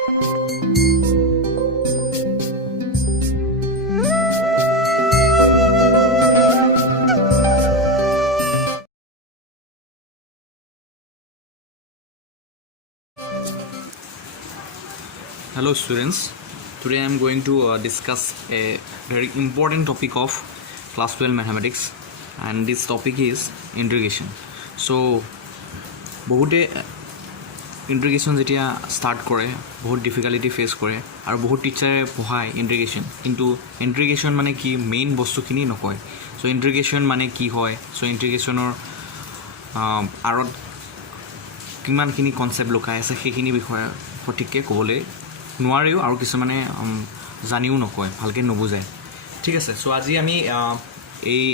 Hello students, today I am going to discuss a very important topic of class 12 mathematics, and this topic is integration. So বহুতে integration যেতিয়া start কৰে বহুত difficulty face কৰে আৰু বহুত টিচাৰে পঢ়ায় integration, কিন্তু integration মানে কি মেইন বস্তুখিনি নকয়. So integration মানে কি হয়, so integrationৰ আৰত কিমানখিনি কনসেপ্ট লুকাই আছে সেইখিনি বিষয়ে সঠিককৈ ক'বলৈ নোৱাৰিও আৰু কিছুমানে জানিও নকয়, ভালকৈ নুবুজায়. ঠিক আছে, চ' আজি আমি এই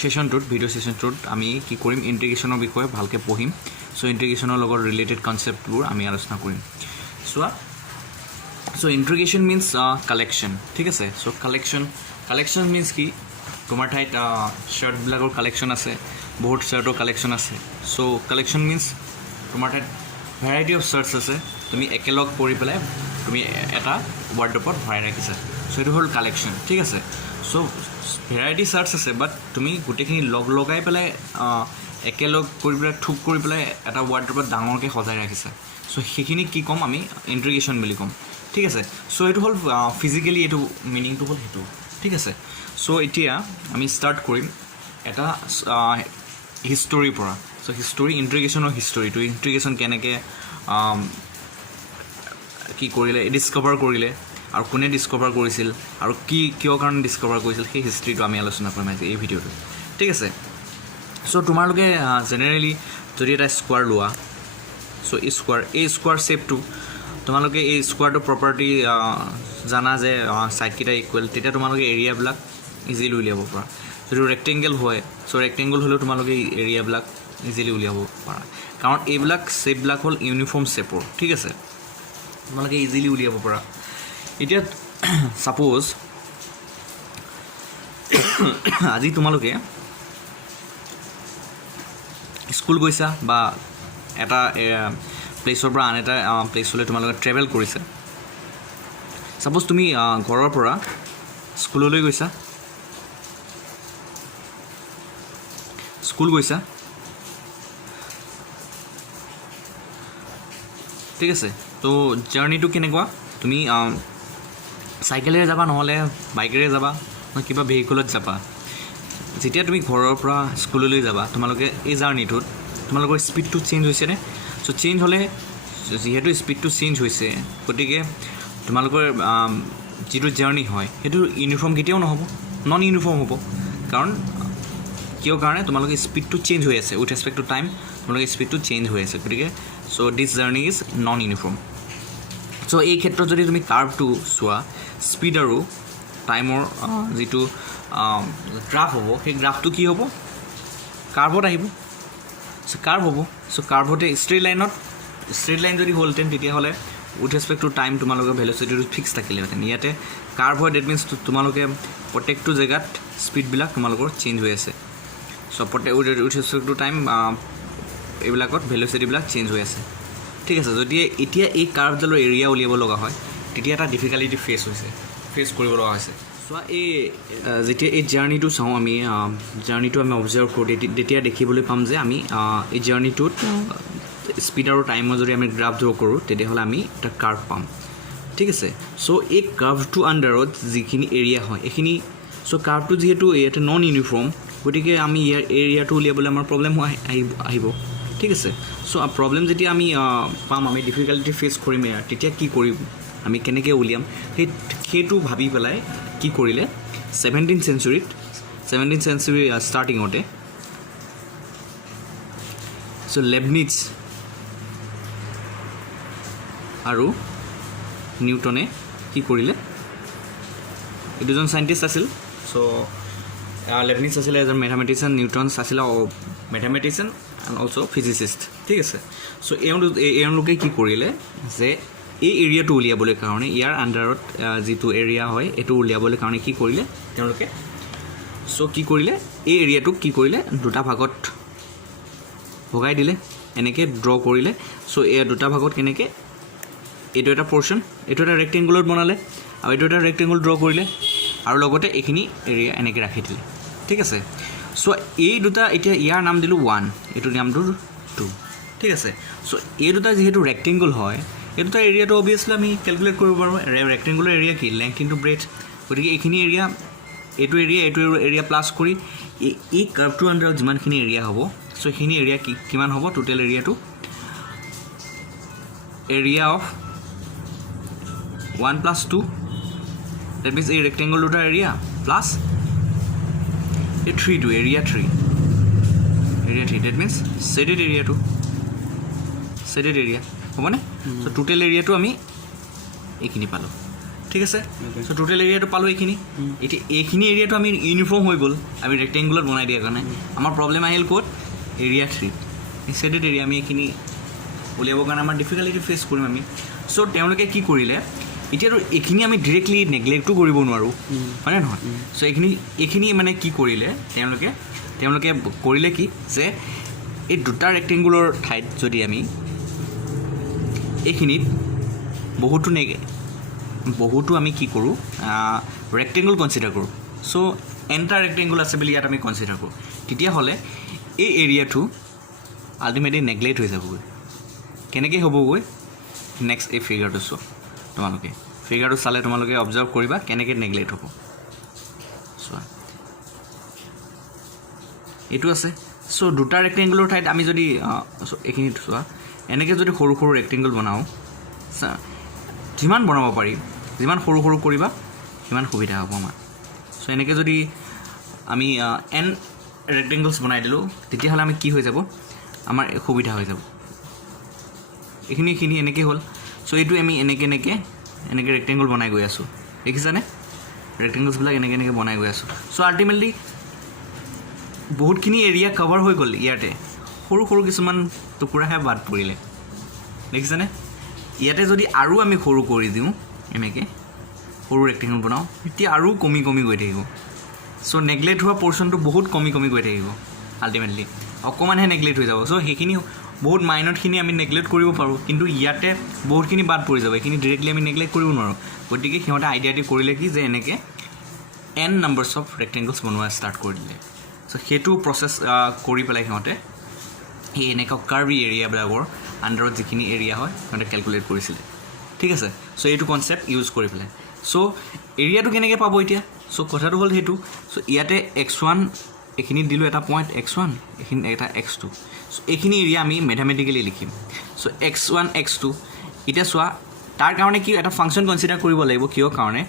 সেশ্যনটোত ভিডিঅ' সেশ্যনটোত আমি কি কৰিম, ইণ্টিগ্ৰেশ্যনৰ বিষয়ে ভালকৈ পঢ়িম. চ' ইণ্টিগ্ৰেশ্যনৰ লগত ৰিলেটেড কনচেপ্টবোৰ আমি আলোচনা কৰিম. চ' ইণ্টিগ্ৰেশ্যন মিনছ কালেকশ্যন. ঠিক আছে, চ' কালেকশ্যন মিনছ কি, তোমাৰ ঠাইত শ্বাৰ্টবিলাকৰ কালেকশ্যন আছে, বহুত শ্বাৰ্টৰ কালেকশ্যন আছে. চ' কালেকশ্যন মিনছ তোমাৰ ঠাইত ভেৰাইটি অফ শ্বাৰ্টছ আছে, তুমি একেলগ কৰি পেলাই তুমি এটা ৱাৰ্ড্ৰপত ভৰাই ৰাখিছা. চ' এইটো হ'ল কালেকশ্যন. ঠিক আছে, চ' ভেৰাইটি শ্বাৰ্টছ আছে, বাট তুমি গোটেইখিনি লগাই পেলাই একেলগ কৰি পেলাই থোক কৰি পেলাই এটা ৱাৰ্ড্ৰপত ডাঙৰকৈ সজাই ৰাখিছা. চ' সেইখিনি কি ক'ম, আমি ইণ্টিগ্ৰেশ্যন বুলি ক'ম. ঠিক আছে, চ' এইটো হ'ল ফিজিকেলি, এইটো মিনিংটো হ'ল সেইটো. ঠিক আছে, চ' এতিয়া আমি ষ্টাৰ্ট কৰিম এটা হিষ্টৰীৰ পৰা. চ' হিষ্টৰী, ইণ্টিগ্ৰেশ্যনৰ হিষ্টৰীটো, ইণ্টিগ্ৰেশ্যন কেনেকৈ কি কৰিলে, ডিছকভাৰ কৰিলে, আৰু কোনে ডিছকভাৰ কৰিছিল, আৰু কিয় কাৰণে ডিছকভাৰ কৰিছিল, সেই হিষ্ট্ৰীটো আমি আলোচনা কৰিম আজি এই ভিডিঅ'টো. ঠিক আছে, চ' তোমালোকে জেনেৰেলি যদি এটা স্কোৱাৰ লোৱা, চ' এই স্কোৱাৰ শ্বেপটো তোমালোকে এই স্কোৱাৰটো প্ৰপাৰ্টি জানা যে ছাইডকেইটা ইকুৱেল, তেতিয়া তোমালোকে এৰিয়াবিলাক ইজিলি উলিয়াব পাৰা. যদি ৰেক্টেংগল হয়, চ' ৰেক্টেংগল হ'লেও তোমালোকে এৰিয়াবিলাক ইজিলি উলিয়াব পাৰা, কাৰণ এইবিলাক শ্বেপবিলাক হ'ল ইউনিফৰ্ম শ্বেপৰ. ঠিক আছে, তোমালোকে ইজিলি উলিয়াব পাৰা. এতিয়া ছাপ'জ আজি তোমালোকে স্কুল গৈছা বা এটা প্লেচৰ পৰা আন এটা প্লেচলৈ তোমালোকে ট্ৰেভেল কৰিছা. ছাপ'জ তুমি ঘৰৰ পৰা স্কুললৈ গৈছা, ঠিক আছে. তো জাৰ্ণিটো কেনেকুৱা, তুমি চাইকেলেৰে যাবা, নহ'লে বাইকেৰে যাবা, নহয় কিবা ভেহিকুলত যাবা. যেতিয়া তুমি ঘৰৰ পৰা স্কুললৈ যাবা, তোমালোকে এই জাৰ্ণিটোত তোমালোকৰ স্পীডটো চেঞ্জ হৈছেনে? চ' চেঞ্জ হ'লে, যিহেতু স্পীডটো চেঞ্জ হৈছে, গতিকে তোমালোকৰ যিটো জাৰ্ণি হয় সেইটো ইউনিফৰ্ম কেতিয়াও নহ'ব, নন ইউনিফৰ্ম হ'ব. কাৰণ কিয় কাৰণে, তোমালোকে স্পীডটো চেঞ্জ হৈ আছে, উইথ ৰেচপেক্ট টু টাইম তোমালোকে স্পীডটো চেঞ্জ হৈ আছে. গতিকে চ' দিছ জাৰ্ণি ইজ নন ইউনিফৰ্ম. চ' এই ক্ষেত্ৰত যদি তুমি কাৰ্ভটো চোৱা, স্পীড আৰু টাইমৰ যিটো গ্ৰাফ হ'ব, সেই গ্ৰাফটো কি হ'ব, কাৰ্ভত আহিব. চ' কাৰ্ভ হ'ব. চ' কাৰ্ভতে ষ্ট্ৰেইট লাইন যদি হ'লহেঁতেন, তেতিয়াহ'লে উইথ ৰেচপেক্ট টু টাইম তোমালোকৰ ভেলচিটিটো ফিক্স থাকিলেহেঁতেন. ইয়াতে কাৰ্ভ হয়, ডেট মিনছ তোমালোকে প্ৰত্যেকটো জেগাত স্পীডবিলাক তোমালোকৰ চেঞ্জ হৈ আছে. চ' উইথ ৰেচপেক্ট টু টাইম এইবিলাকত ভেলচিটিবিলাক চেঞ্জ হৈ আছে. ঠিক আছে, যদি এতিয়া এই কাৰ্ভডালৰ এৰিয়া উলিয়াব লগা হয়, তেতিয়া এটা ডিফিকাল্টি ফেচ কৰিব লগা হৈছে. চোৱা, এই যেতিয়া এই জাৰ্ণিটো চাওঁ, আমি জাৰ্ণিটো আমি অবজাৰ্ভ কৰোঁ, তেতিয়া দেখিবলৈ পাম যে আমি এই জাৰ্ণিটোত স্পীড আৰু টাইমৰ যদি আমি গ্ৰাফ ড্ৰ কৰোঁ, তেতিয়াহ'লে আমি এটা কাৰ্ভ পাম. ঠিক আছে, চ' এই কাৰ্ভটো আণ্ডাৰত যিখিনি এৰিয়া হয় এইখিনি, চ' কাৰ্ভটো যিহেতু ইয়াতে নন ইউনিফৰ্ম, গতিকে আমি ইয়াৰ এৰিয়াটো উলিয়াবলৈ আমাৰ প্ৰব্লেম আহিব. ঠিক আছে, চ' প্ৰব্লেম যেতিয়া আমি পাম, আমি ডিফিকাল্টি ফেচ কৰিম, তেতিয়া কি কৰিম, আমি কেনেকৈ উলিয়াম, সেইটো ভাবি পেলাই কি কৰিলে 17th century ষ্টাৰ্টিঙতে, চ' লেবনিজ আৰু নিউটনে কি কৰিলে, এই দুজন চাইণ্টিষ্ট আছিল. চ' লেবনিজ আছিলে এজন মেথামেটিচিয়ান, নিউটন আছিলে মেথামেটিচিয়ান এণ্ড অলছ' ফিজিচিষ্ট. ঠিক আছে, চ' এওঁলোকে কি কৰিলে যে এই এৰিয়াটো উলিয়াবলৈ কাৰণে, ইয়াৰ আণ্ডাৰত যিটো এৰিয়া হয় এইটো উলিয়াবলৈ কাৰণে কি কৰিলে তেওঁলোকে, চ' কি কৰিলে, এই এৰিয়াটোক কি কৰিলে, দুটা ভাগত ভগাই দিলে, এনেকৈ ড্ৰ কৰিলে. চ' এই দুটা ভাগত কেনেকৈ এইটো এটা পৰ্চন, এইটো এটা ৰেক্টেংগুলত বনালে আৰু এইটো এটা ৰেক্টেংগুল ড্ৰ কৰিলে আৰু লগতে এইখিনি এৰিয়া এনেকৈ ৰাখি দিলে ঠিক আছে। চ' এই দুটা এতিয়া ইয়াৰ নাম দিলোঁ 1, এইটো নামটো 2 ঠিক আছে। চ' এই দুটা যিহেতু ৰেক্টেংগুল হয় এই দুটা এৰিয়াটো অবভিয়াছলি আমি কেলকুলেট কৰিব পাৰোঁ। ৰেক্টেংগুলৰ এৰিয়া কি লেংথ ইনটু ব্ৰেথ, গতিকে এইখিনি এৰিয়া এইটো এৰিয়া প্লাছ কৰি এই কাৰ্ভটোৰ আণ্ডাৰত যিমানখিনি এৰিয়া হ'ব চ' সেইখিনি এৰিয়া কিমান হ'ব টোটেল এৰিয়াটো এৰিয়া অফ 1 + 2 that means এই ৰেক্টেংগুল দুটাৰ এৰিয়া প্লাছ এই 3টো এৰিয়া 3 that means শেডেড এৰিয়াটো শেডেড এৰিয়া হ'বনে। চ' টোটেল এৰিয়াটো আমি এইখিনি পালোঁ ঠিক আছে। চ' টোটেল এৰিয়াটো পালোঁ এইখিনি। এতিয়া এইখিনি এৰিয়াটো আমি ইউনিফৰ্ম হৈ গ'ল আমি ৰেক্টেংগুলত বনাই দিয়াৰ কাৰণে। আমাৰ প্ৰব্লেম আহিল ক'ত এৰিয়া 3 এই শেডেড এৰিয়া আমি এইখিনি উলিয়াবৰ কাৰণে আমাৰ ডিফিকাল্টি ফেচ কৰিম আমি। চ' তেওঁলোকে কি কৰিলে এতিয়াতো এইখিনি আমি ডিৰেক্টলি নেগলেক্টো কৰিব নোৱাৰোঁ হয়নে নহয়। চ' এইখিনি মানে কি কৰিলে তেওঁলোকে কৰিলে কি যে এই দুটা ৰেক্টেংগুলৰ ঠাইত যদি আমি এইখিনিত বহুতো আমি কি কৰোঁ ৰেক্টেংগুল কনচিডাৰ কৰোঁ। চ' এণ্টা ৰেক্টেংগুল আছে বুলি ইয়াত আমি কনচিডাৰ কৰোঁ, তেতিয়াহ'লে এই এৰিয়াটো আল্টিমেটলি নেগলেক্ট হৈ যাবগৈ। কেনেকৈ হ'বগৈ নেক্সট এই ফিগাৰটো চোৱা, তোমালোকে ফিগাৰটো চালে তোমালোকে অবজাৰ্ভ কৰিবা কেনেকৈ নেগলেক্ট হ'ব। চোৱা এইটো আছে। চ' দুটা ৰেক্টেংগুলৰ ঠাইত আমি যদি এইখিনিত চোৱা এনেকৈ যদি সৰু সৰু ৰেক্টেংগুল বনাওঁ যিমান বনাব পাৰি যিমান সৰু সৰু কৰিবা সিমান সুবিধা হ'ব আমাৰ। চ' এনেকৈ যদি আমি এন ৰেক্টেংগুলছ বনাই দিলোঁ তেতিয়াহ'লে আমি কি হৈ যাব আমাৰ সুবিধা হৈ যাব। এইখিনি এনেকৈ হ'ল। চ' এইটো আমি এনেকৈ ৰেক্টেংগুল বনাই গৈ আছোঁ দেখিছানে, ৰেক্টেংগুলছবিলাক এনেকৈ বনাই গৈ আছোঁ। চ' আল্টিমেটলি বহুতখিনি এৰিয়া কভাৰ হৈ গ'ল, ইয়াতে সৰু সৰু কিছুমান টুকুৰাহে বাদ পৰিলে দেখিছানে। ইয়াতে যদি আৰু আমি সৰু কৰি দিওঁ এনেকৈ সৰু ৰেক্টেংগুল বনাওঁ তেতিয়া আৰু কমি গৈ থাকিব। চ' নেগলেক্ট হোৱা পৰ্চনটো বহুত কমি গৈ থাকিব আল্টিমেটলি, অকণমানহে নেগলেক্ট হৈ যাব। চ' সেইখিনি বহুত মাইনৰখিনি আমি নেগলেক্ট কৰিব পাৰোঁ, কিন্তু ইয়াতে বহুতখিনি বাদ পৰি যাব, এইখিনি ডিৰেক্টলি আমি নেগলেক্ট কৰিব নোৱাৰোঁ। গতিকে সিহঁতে আইডিয়াটো কৰিলে কি যে এনেকৈ এন নাম্বাৰছ অফ ৰেক্টেংগুলছ বনোৱা ষ্টাৰ্ট কৰি দিলে। চ' সেইটো প্ৰচেছ কৰি পেলাই সিহঁতে সেই এনেকুৱা কাৰ্ভি এৰিয়াবিলাকৰ আণ্ডাৰত যিখিনি এৰিয়া হয় সিহঁতে কেলকুলেট কৰিছিলে ঠিক আছে। চ' এইটো কনচেপ্ট ইউজ কৰি পেলাই চ' এৰিয়াটো কেনেকৈ পাব এতিয়া। চ' কথাটো হ'ল সেইটো। চ' ইয়াতে x1 এইখিনিত দিলোঁ এটা পইণ্ট x1, এইখিনি এটা x2। চ' এইখিনি এৰিয়া আমি মেথামেটিকেলি লিখিম। চ' x1 x2 এতিয়া চোৱা তাৰ কাৰণে কি এটা ফাংচন কনচিডাৰ কৰিব লাগিব, কিয় কাৰণে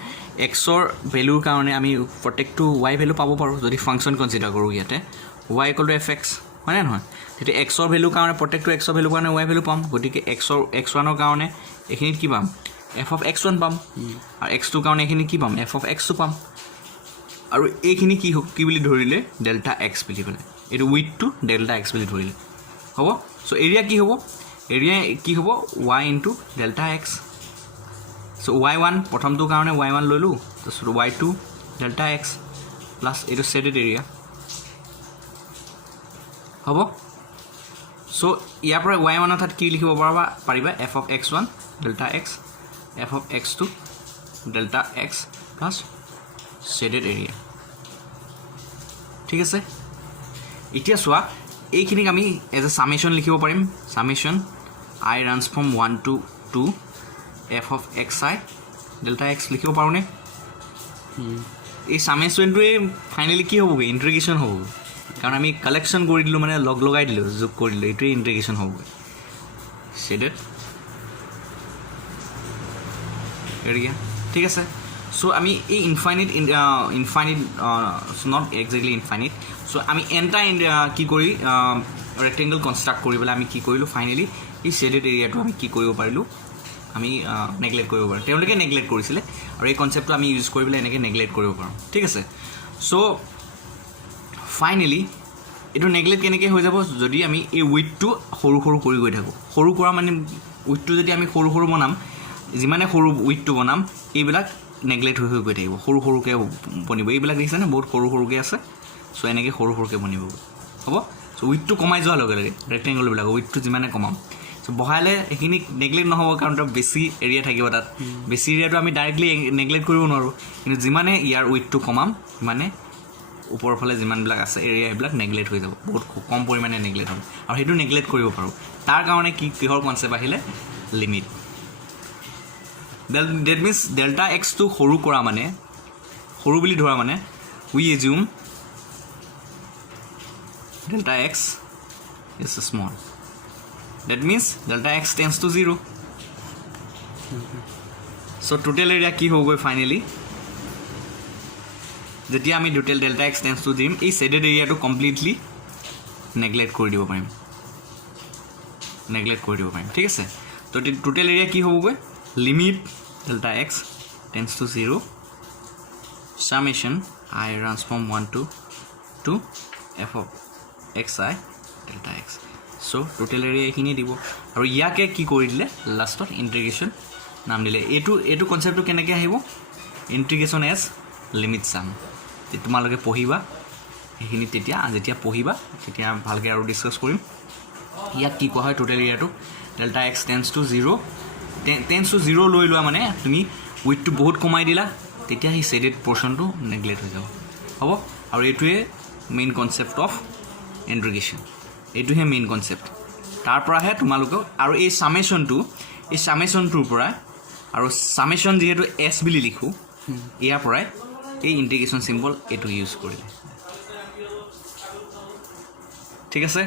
এক্সৰ ভেলুৰ কাৰণে আমি প্ৰত্যেকটো ৱাই ভেলু পাব পাৰোঁ যদি ফাংচন কনচিডাৰ কৰোঁ। ইয়াতে y = fx হয়নে নহয়, তেতিয়া এক্সৰ ভেলুৰ কাৰণে প্ৰত্যেকটো এক্সৰ ভেলুৰ কাৰণে ৱাই ভেলু পাম। গতিকে x1ৰ কাৰণে এইখিনিত কি পাম f(x1) পাম, আৰু x2ৰ কাৰণে এইখিনিত কি পাম f(x2) পাম। আৰু এইখিনি কি বুলি ধৰিলে ডেল্টা এক্স বুলি ক'লে, এইটো উইথটো ডেল্টা এক্স বুলি ধৰিলে হ'ব। চ' এৰিয়া কি হ'ব y ইনটু ডেল্টা এক্স। চ' y1 প্ৰথমটোৰ কাৰণে y1 লৈলোঁ, তাৰপিছত y2 ডেল্টা এক্স প্লাছ এইটো শেডেড এৰিয়া হ'ব। চ' ইয়াৰ পৰা y1 অৰ্থাৎ কি লিখিব পাৰিবা f(x1) delta x f(x2) delta x plus shaded area ঠিক আছে। এতিয়া চোৱা এইখিনিক আমি এজ এ সামেশ্যন লিখিব পাৰিম, সামেশ্যন i runs from 1 to 2 f(xi) delta x লিখিব পাৰোঁনে। এই সামেশ্যনটোৱে ফাইনেলি কি হ'বগৈ ইণ্টিগ্ৰেশ্যন হ'বগৈ, কাৰণ আমি কালেকশ্যন কৰি দিলোঁ মানে লগাই দিলোঁ যোগ কৰি দিলোঁ, এইটোৱে ইণ্টিগ্ৰেশ্যন হ'বগৈ শেডেড এৰিয়া ঠিক আছে। চ' আমি এই ইনফাইনিট নট একজেক্টলি ইনফাইনিট। চ' আমি এণ্টা কি কৰি ৰেক্টেংগল কনষ্ট্ৰাক্ট কৰি পেলাই আমি কি কৰিলোঁ ফাইনেলি এই শেডেড এৰিয়াটো আমি কি কৰিব পাৰিলোঁ আমি নেগলেক্ট কৰিব পাৰোঁ। তেওঁলোকে নেগলেক্ট কৰিছিলে আৰু এই কনচেপ্টটো আমি ইউজ কৰি পেলাই এনেকৈ নেগলেক্ট কৰিব পাৰোঁ ঠিক আছে। চ' ফাইনেলি এইটো নেগলেক্ট কেনেকৈ হৈ যাব যদি আমি এই উইথটো সৰু কৰি গৈ থাকোঁ। সৰু কৰা মানে উইথটো যদি আমি সৰু বনাম, যিমানে সৰু উইথটো বনাম এইবিলাক নেগলেক্ট হৈ গৈ থাকিব, সৰুকৈ বনিব। এইবিলাক দেখিছেনে বহুত সৰুকৈ আছে। চ' এনেকৈ সৰুকৈ বনিব হ'ব। চ' উইথটো কমাই যোৱাৰ লগে লগে ৰেক্টেংগলবিলাক উইথটো যিমানে কমাম চ' বহালে এইখিনি নেগলেক্ট নহ'ব কাৰণ তাৰ বেছি এৰিয়া থাকিব তাত বেছি এৰিয়াটো আমি ডাইৰেক্টলি নেগলেক্ট কৰিব নোৱাৰোঁ কিন্তু যিমানে ইয়াৰ উইথটো কমাম সিমানে ওপৰৰ ফালে যিমানবিলাক আছে এৰিয়া সেইবিলাক নেগলেক্ট হৈ যাব বহুত কম পৰিমাণে নেগলেক্ট হ'ব আৰু সেইটো নেগলেক্ট কৰিব পাৰোঁ তাৰ কাৰণে কিহৰ কনচেপ্ট আহিলে লিমিট ডেট মিনছ ডেল্টা এক্সটো সৰু কৰা মানে সৰু বুলি ধৰা মানে we assume delta X is small that means delta X tends to 0 চ' টোটেল এৰিয়া কি হ'বগৈ ফাইনেলি যেতিয়া আমি total delta X tends to দিম এই ছেডেড এৰিয়াটো কমপ্লিটলি নেগলেক্ট কৰি দিব পাৰিম ঠিক আছে তো টোটেল এৰিয়া কি হ'বগৈ limit delta X tends to 0 summation I transform 1 to f of xi delta x so total area এইখিনি দিব আৰু ইয়াকে কি কৰি দিলে লাষ্টত ইন্টিগ্ৰেশন নাম দিলে এইটো কনসেপ্টটো কেনেকৈ আহিব ইন্টিগ্ৰেশন এজ লিমিট সাম তোমালোকে পঢ়িবা এইখিনি যেতিয়া পঢ়িবা তেতিয়া ভালকৈ আৰু ডিসকাস কৰিম ইয়াক কি কোৱা হয় টোটেল এৰিয়াটো ডেল্টা এক্স টেন্স টু 0 লৈ লোৱা মানে তুমি উইথটো বহুত কমাই দিলা তেতিয়া এই ছেডেড পোৰ্শনটো নেগলেক্ট হৈ যাব হ'ব আৰু এইটোৱে মেইন কনসেপ্ট অফ ইন্টিগ্ৰেশন এইটোহে মেইন কনসেপ্ট তাৰ পৰাহে তোমালোকক আৰু এই সামেশনটোৰ পৰা আৰু সামেশন যেহেতু এস বুলি লিখো ইয়াৰ পৰাই এই ইন্টিগ্ৰেশন সিম্বল এইটো ইউজ কৰিলে ঠিক আছে